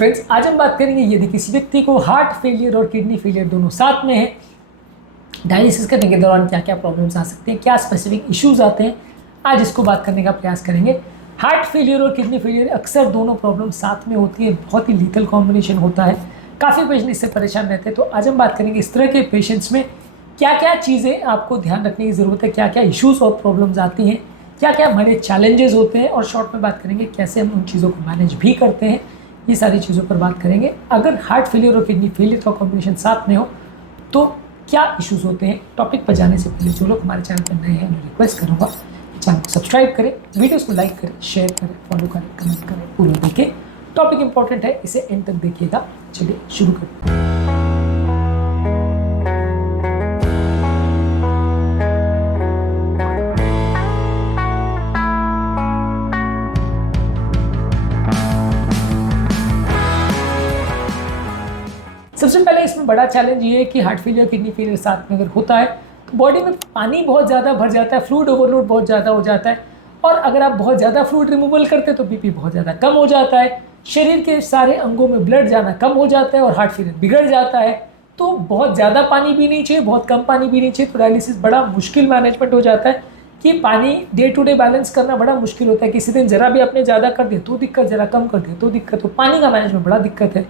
Friends, आज हम बात करेंगे यदि किसी व्यक्ति को हार्ट फेलियर और किडनी फेलियर दोनों साथ में है, डायलिसिस करने के दौरान क्या क्या प्रॉब्लम्स आ सकते हैं, क्या स्पेसिफिक इश्यूज आते हैं, आज इसको बात करने का प्रयास करेंगे। हार्ट फेलियर और किडनी फेलियर अक्सर दोनों प्रॉब्लम साथ में होती है, बहुत ही लीथल कॉम्बिनेशन होता है, काफ़ी पेशेंट इससे परेशान रहते हैं। तो आज हम बात करेंगे इस तरह के पेशेंट्स में क्या क्या चीज़ें आपको ध्यान रखने की ज़रूरत है, क्या क्या इश्यूज़ और प्रॉब्लम्स आती हैं, क्या क्या हमारे चैलेंजेस होते हैं, और शॉर्ट में बात करेंगे कैसे हम उन चीज़ों को मैनेज भी करते हैं। ये सारी चीज़ों पर बात करेंगे। अगर हार्ट फेलियर और किडनी फेलियर का कॉम्बिनेशन साथ में हो तो क्या इश्यूज़ होते हैं। टॉपिक पर जाने से पहले जो लोग हमारे चैनल पर नए हैं उन्हें रिक्वेस्ट करूँगा कि चैनल को सब्सक्राइब करें, वीडियोज़ को लाइक करें, शेयर करें, फॉलो करें, कमेंट करें, पूरा देखें। टॉपिक इंपॉर्टेंट है, इसे एंड तक देखिएगा। चलिए शुरू करें। सबसे पहले इसमें बड़ा चैलेंज ये है कि हार्ट फेलियर किडनी फेलियर साथ में अगर होता है तो बॉडी में पानी बहुत ज़्यादा भर जाता है, फ्लूइड ओवरलोड बहुत ज़्यादा हो जाता है, और अगर आप बहुत ज़्यादा फ्लूइड रिमूवल करते हैं तो बीपी बहुत ज़्यादा कम हो जाता है, शरीर के सारे अंगों में ब्लड जाना कम हो जाता है और हार्ट फेलियर बिगड़ जाता है। तो बहुत ज़्यादा पानी भी नहीं चाहिए, बहुत कम पानी भी नहीं चाहिए, तो डायलिसिस बड़ा मुश्किल मैनेजमेंट हो जाता है कि पानी डे टू डे बैलेंस करना बड़ा मुश्किल होता है। किसी दिन ज़रा भी आपने ज़्यादा कर दिया तो दिक्कत, ज़रा कम कर दिया तो दिक्कत, तो पानी का मैनेजमेंट बड़ा दिक्कत है।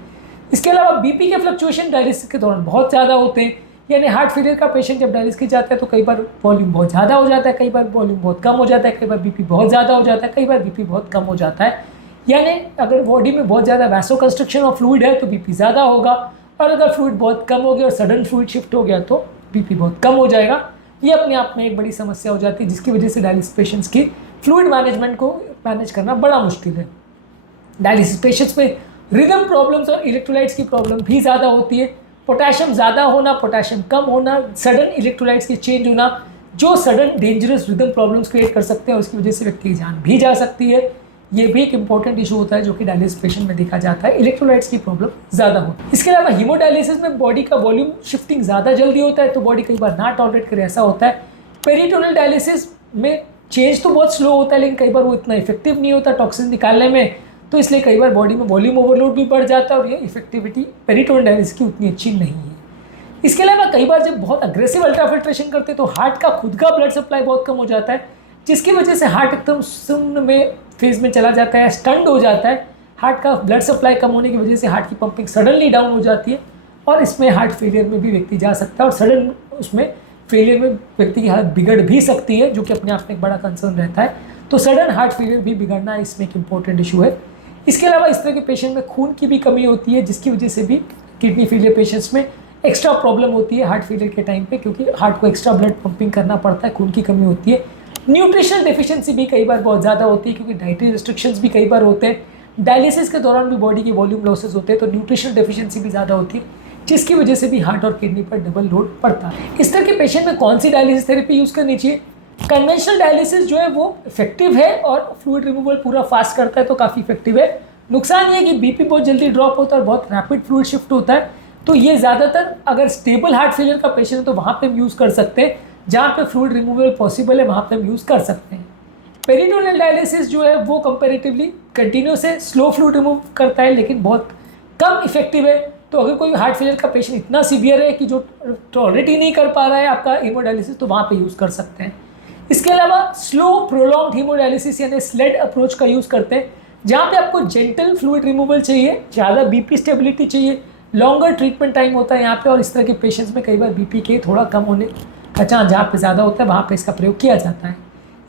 इसके अलावा बीपी के फ्लक्चुएशन डायलिसिस के दौरान बहुत ज़्यादा होते हैं, यानी हार्ट फेलियर का पेशेंट जब डायलिसिस की जाता है तो कई बार वॉल्यूम बहुत ज़्यादा हो जाता है, कई बार वॉल्यूम बहुत कम हो जाता है, कई बार बीपी बहुत ज़्यादा हो जाता है, कई बार बीपी बहुत कम हो जाता है। यानी अगर बॉडी में बहुत ज़्यादा वैसोकंस्ट्रक्शन ऑफ फ्लूइड है तो बीपी ज़्यादा होगा, और अगर फ्लूइड बहुत कम हो गया और सडन फ्लूइड शिफ्ट हो गया तो बीपी बहुत कम हो जाएगा। ये अपने आप में एक बड़ी समस्या हो जाती है, जिसकी वजह से डायलिसिस पेशेंट्स की फ्लूइड मैनेजमेंट को मैनेज करना बड़ा मुश्किल है। डायलिसिस पेशेंट्स में रिदम प्रॉब्लम्स और इलेक्ट्रोलाइट्स की प्रॉब्लम भी ज़्यादा होती है। पोटेशियम ज़्यादा होना, पोटेशियम कम होना, सडन इलेक्ट्रोलाइट्स की चेंज होना, जो sudden dangerous rhythm problems create कर सकते हैं, उसकी वजह से व्यक्ति की जान भी जा सकती है। ये भी एक इंपॉर्टेंट इशू होता है जो कि डायलिसिस पेशेंट में देखा जाता है, इलेक्ट्रोलाइट्स की प्रॉब्लम ज़्यादा होती है। इसके अलावा हीमोडायलिसिस में बॉडी का वॉल्यूम शिफ्टिंग ज़्यादा जल्दी होता है, तो बॉडी कई बार ना टॉलरेट करे, ऐसा होता है। पेरिटोनियल डायलिसिस में चेंज तो बहुत स्लो होता है, लेकिन कई बार वो इतना इफेक्टिव नहीं होता टॉक्सिन निकालने में, तो इसलिए कई बार बॉडी में वॉल्यूम ओवरलोड भी बढ़ जाता है और ये इफेक्टिविटी पेरिटोनियल डायलिसिस की उतनी अच्छी नहीं है। इसके अलावा कई बार जब बहुत अग्रेसिव अल्ट्राफिल्ट्रेशन करते हैं तो हार्ट का खुद का ब्लड सप्लाई बहुत कम हो जाता है, जिसकी वजह से हार्ट एकदम शून्य में फेज में चला जाता है, स्टंड हो जाता है। हार्ट का ब्लड सप्लाई कम होने की वजह से हार्ट की पंपिंग सडनली डाउन हो जाती है, और इसमें हार्ट फेलियर में भी व्यक्ति जा सकता है, और सडन उसमें फेलियर में व्यक्ति की हालत बिगड़ भी सकती है, जो कि अपने आप में एक बड़ा कंसर्न रहता है। तो सडन हार्ट फेलियर भी बिगड़ना इसमें एक इंपॉर्टेंट इशू है। इसके अलावा इस तरह के पेशेंट में खून की भी कमी होती है, जिसकी वजह से भी किडनी फेलियर पेशेंट्स में एक्स्ट्रा प्रॉब्लम होती है हार्ट फेलियर के टाइम पे, क्योंकि हार्ट को एक्स्ट्रा ब्लड पंपिंग करना पड़ता है, खून की कमी होती है। न्यूट्रिशनल डेफिशिएंसी भी कई बार बहुत ज़्यादा होती है, क्योंकि डाइटरी रिस्ट्रिक्शंस भी कई बार होते हैं। डायलिसिस के दौरान भी बॉडी के वॉल्यूम लॉसेस होते हैं, तो न्यूट्रिशनल डेफिशिएंसी भी ज़्यादा होती है, जिसकी वजह से भी हार्ट और किडनी पर डबल लोड पड़ता है। इस तरह के पेशेंट में कौन सी डायलिसिस थेरेपी यूज़ करनी चाहिए। कन्वेंशनल डायलिसिस जो है वो इफेक्टिव है और फ्लूइड रिमूवल पूरा फास्ट करता है, तो काफ़ी इफेक्टिव है। नुकसान ये है कि बीपी बहुत जल्दी ड्रॉप होता है और बहुत रैपिड फ्लूइड शिफ्ट होता है, तो ये ज़्यादातर अगर स्टेबल हार्ट फेलियर का पेशेंट है तो वहाँ पे हम यूज़ कर सकते हैं, जहाँ पे फ्लूइड रिमूवल पॉसिबल है वहाँ पे हम यूज़ कर सकते हैं। पेरिटोनियल डायलिसिस जो है वो कंपैरेटिवली कंटिन्यूस है, स्लो फ्लूइड रिमूव करता है, लेकिन बहुत कम इफेक्टिव है। तो अगर कोई हार्ट फेलियर का पेशेंट इतना सीवियर है कि जो टॉलरेट ही नहीं कर पा रहा है आपका हीमोडायलिसिस, तो वहाँ पे यूज़ कर सकते हैं। इसके अलावा स्लो प्रोलॉन्ग्ड हीमोडायलिसिस यानी स्लेड अप्रोच का यूज़ करते हैं, जहाँ पे आपको जेंटल फ्लूइड रिमूवल चाहिए, ज़्यादा बीपी स्टेबिलिटी चाहिए, लॉन्गर ट्रीटमेंट टाइम होता है यहाँ पे, और इस तरह के पेशेंट्स में कई बार बीपी के थोड़ा कम होने का चांस जहाँ पे ज़्यादा होता है वहाँ पे इसका प्रयोग किया जाता है।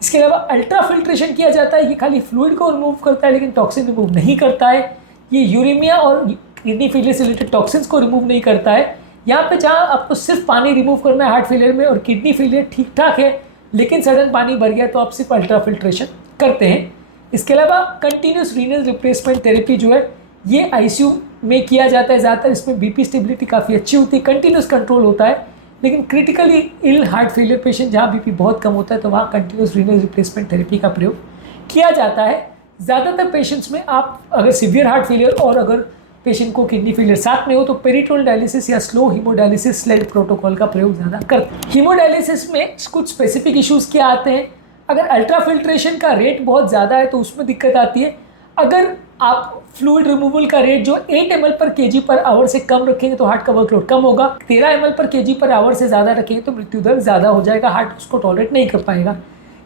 इसके अलावा अल्ट्रा फिल्ट्रेशन किया जाता है, ये खाली फ्लूइड को रिमूव करता है लेकिन टॉक्सिन रिमूव नहीं करता है। ये यूरेमिया और किडनी फेलियर से रिलेटेड टॉक्सिन्स को रिमूव नहीं करता है। यहाँ पे जहाँ आपको सिर्फ पानी रिमूव करना है हार्ट फेलियर में, और किडनी फेलियर ठीक ठाक है लेकिन सडन पानी भर गया, तो आप सिर्फ अल्ट्रा फिल्ट्रेशन करते हैं। इसके अलावा कंटिन्यूस रीनल रिप्लेसमेंट थेरेपी जो है ये आईसीयू में किया जाता है ज़्यादातर। इसमें बीपी स्टेबिलिटी काफ़ी अच्छी होती है, कंटिन्यूस कंट्रोल होता है, लेकिन critically ill heart failure patient जहाँ बीपी बहुत कम होता है तो वहाँ कंटिन्यूस रीनल रिप्लेसमेंट थेरेपी का प्रयोग किया जाता है। ज़्यादातर पेशेंट्स में आप अगर सीवियर हार्ट फेलियर और अगर पेशेंट को किडनी फेलियर साथ में हो तो पेरिटोनियल डायलिसिस या स्लो हीमोडायलिसिस स्लेड प्रोटोकॉल का प्रयोग ज़्यादा करते हैं। हीमोडायलिसिस में कुछ स्पेसिफिक इश्यूज़ क्या आते हैं। अगर अल्ट्रा फिल्ट्रेशन का रेट बहुत ज़्यादा है तो उसमें दिक्कत आती है। अगर आप फ्लूइड रिमूवल का रेट जो 8 ml पर केजी पर आवर से कम रखेंगे तो हार्ट का वर्कलोड कम होगा, 13 ml पर केजी पर आवर से ज़्यादा रखेंगे तो मृत्यु दर ज़्यादा हो जाएगा, हार्ट उसको टॉलरेट नहीं कर पाएगा।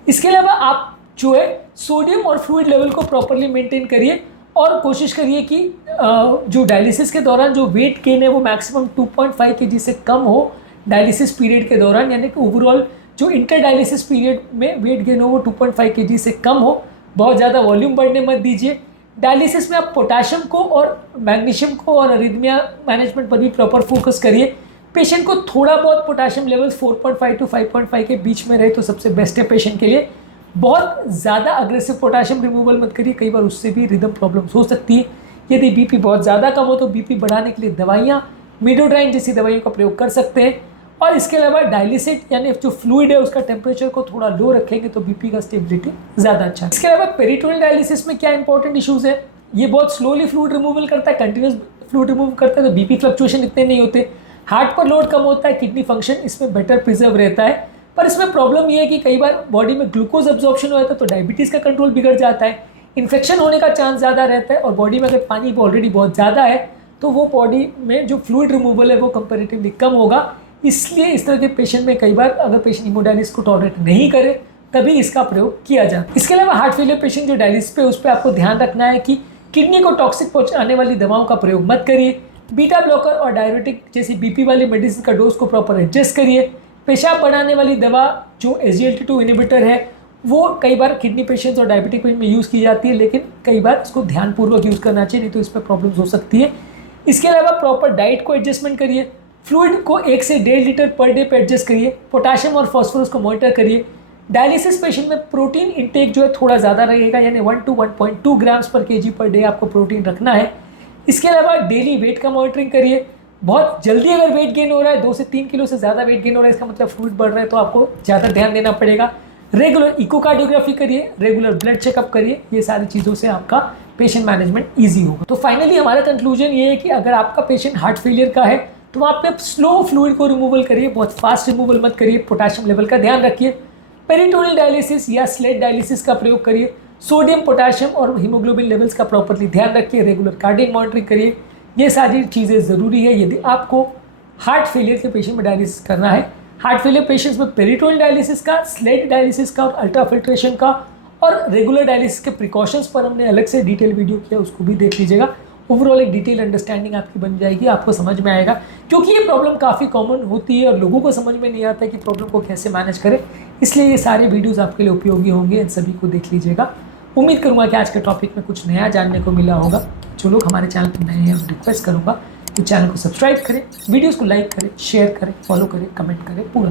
इसके अलावा आप जो है सोडियम और फ्लूइड लेवल को प्रॉपरली मेंटेन करिए और कोशिश करिए कि जो डायलिसिस के दौरान जो वेट गेन है वो मैक्सिमम 2.5 kg से कम हो डायलिसिस पीरियड के दौरान, यानी कि ओवरऑल जो इंटर डायलिसिस पीरियड में वेट गेन हो वो 2.5 kg से कम हो। बहुत ज़्यादा वॉल्यूम बढ़ने मत दीजिए। डायलिसिस में आप पोटाशियम को और मैग्नीशियम को और अरिथमिया मैनेजमेंट पर भी प्रॉपर फोकस करिए। पेशेंट को थोड़ा बहुत पोटाशियम लेवल्स 4.5 to 5.5 के बीच में रहे तो सबसे बेस्ट है पेशेंट के लिए। बहुत ज़्यादा अग्रेसिव पोटाशियम रिमूवल मत करिए, कई बार उससे भी रिदम प्रॉब्लम्स हो सकती है। यदि बीपी बहुत ज़्यादा कम हो तो बीपी बढ़ाने के लिए दवाइयाँ मिडोड्राइन जैसी दवाइयों का प्रयोग कर सकते हैं। और इसके अलावा डायलिसिट यानी जो फ्लूइड है उसका टेम्परेचर को थोड़ा लो रखेंगे तो बीपी का स्टेबिलिटी ज़्यादा अच्छा है। इसके अलावा पेरिटोनियल डायलिसिस में क्या इंपॉर्टेंट इशूज़ है, ये बहुत स्लोली फ्लूइड रिमूवल करता है, कंटिन्यूस फ्लूइड रिमूव करता है तो बीपी फ्लक्चुएशन इतने नहीं होते, हार्ट पर लोड कम होता है, किडनी फंक्शन इसमें बेटर प्रिजर्व रहता है। पर इसमें प्रॉब्लम ये है कि कई बार बॉडी में ग्लूकोज एब्जॉर्प्शन हो जाता है तो डायबिटीज़ का कंट्रोल बिगड़ जाता है, इन्फेक्शन होने का चांस ज़्यादा रहता है और बॉडी में अगर पानी ऑलरेडी बहुत ज़्यादा है तो वो बॉडी में जो फ्लूइड रिमूवल है वो कंपेरेटिवली कम होगा। इसलिए इस तरह के पेशेंट में कई बार अगर पेशेंट हीमोडायलिसिस को टॉलरेट नहीं करे तभी इसका प्रयोग किया जाता है। इसके अलावा हार्ट फेलियर पेशेंट जो डायलिसिस पे उस पर आपको ध्यान रखना है कि किडनी को टॉक्सिक पहुंचाने वाली दवाओं का प्रयोग मत करिए। बीटा ब्लॉकर और डायरेटिक जैसी बीपी वाली मेडिसिन का डोज को प्रॉपर एडजस्ट करिए। पेशाब बढ़ाने वाली दवा जो SGLT2 इनिबिटर है वो कई बार किडनी पेशेंट्स और डायबिटिक पेशेंट में यूज़ की जाती है, लेकिन कई बार इसको ध्यानपूर्वक यूज़ करना चाहिए, नहीं तो इस पर प्रॉब्लम्स हो सकती है। इसके अलावा प्रॉपर डाइट को एडजस्टमेंट करिए, फ्लूइड को 1 से 1.5 लीटर पर डे पे एडजस्ट करिए, पोटाशियम और फॉस्फोरस को मॉनिटर करिए। डायलिसिस पेशेंट में प्रोटीन इंटेक जो है थोड़ा ज़्यादा रहेगा, यानी 1 to 1.2 ग्राम्स पर केजी पर डे आपको प्रोटीन रखना है। इसके अलावा डेली वेट का मॉनिटरिंग करिए। बहुत जल्दी अगर वेट गेन हो रहा है 2 से 3 किलो से ज़्यादा वेट गेन हो रहा है इसका मतलब फ्लूइड बढ़ रहा है तो आपको ज़्यादा ध्यान देना पड़ेगा। रेगुलर इकोकार्डियोग्राफी करिए, रेगुलर ब्लड चेकअप करिए, ये सारी चीज़ों से आपका पेशेंट मैनेजमेंट ईजी होगा। तो फाइनली हमारा कंक्लूजन ये है कि अगर आपका पेशेंट हार्ट फेलियर का है तो वहाँ पे स्लो फ्लूइड को रिमूवल करिए, बहुत फास्ट रिमूवल मत करिए, पोटाशियम लेवल का ध्यान रखिए। पेरिटोनियल डायलिसिस या स्लेट डायलिसिस का प्रयोग करिए, सोडियम पोटाशियम और हीमोग्लोबिन लेवल्स का प्रॉपरली ध्यान रखिए, रेगुलर कार्डियक मॉनिटरिंग करिए। ये सारी चीज़ें ज़रूरी है यदि आपको हार्ट फेलियर के पेशेंट में डायलिसिस करना है। हार्ट फेलियर पेशेंट्स में पेरिटोनियल डायलिसिस का, स्लेट डायलिसिस का और अल्ट्राफिल्ट्रेशन का और रेगुलर डायलिसिस के प्रिकॉशंस पर हमने अलग से डिटेल वीडियो किया, उसको भी देख लीजिएगा। ओवरऑल एक डिटेल अंडरस्टैंडिंग आपकी बन जाएगी, आपको समझ में आएगा, क्योंकि ये प्रॉब्लम काफ़ी कॉमन होती है और लोगों को समझ में नहीं आता है कि प्रॉब्लम को कैसे मैनेज करें। इसलिए ये सारे वीडियोज़ आपके लिए उपयोगी होंगे, इन सभी को देख लीजिएगा। उम्मीद करूँगा कि आज के टॉपिक में कुछ नया जानने को मिला होगा। जो लोग हमारे चैनल पर नए हैं रिक्वेस्ट करूँगा कि चैनल को सब्सक्राइब करें, वीडियोज़ को लाइक करें, शेयर करें, फॉलो करें, कमेंट करें, पूरा